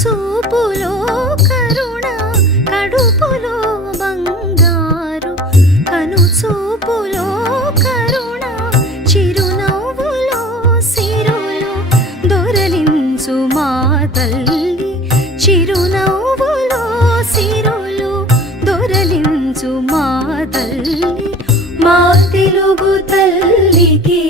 చూపులో కరుణ కడుపులో బంగారు కను చూపులో కరుణ చిరునవ్వులో సిరులు దొరలించు మా తల్లి చిరునవ్వులో సిరులు దొరలించు మా తల్లి మా తెలుగు తల్లికి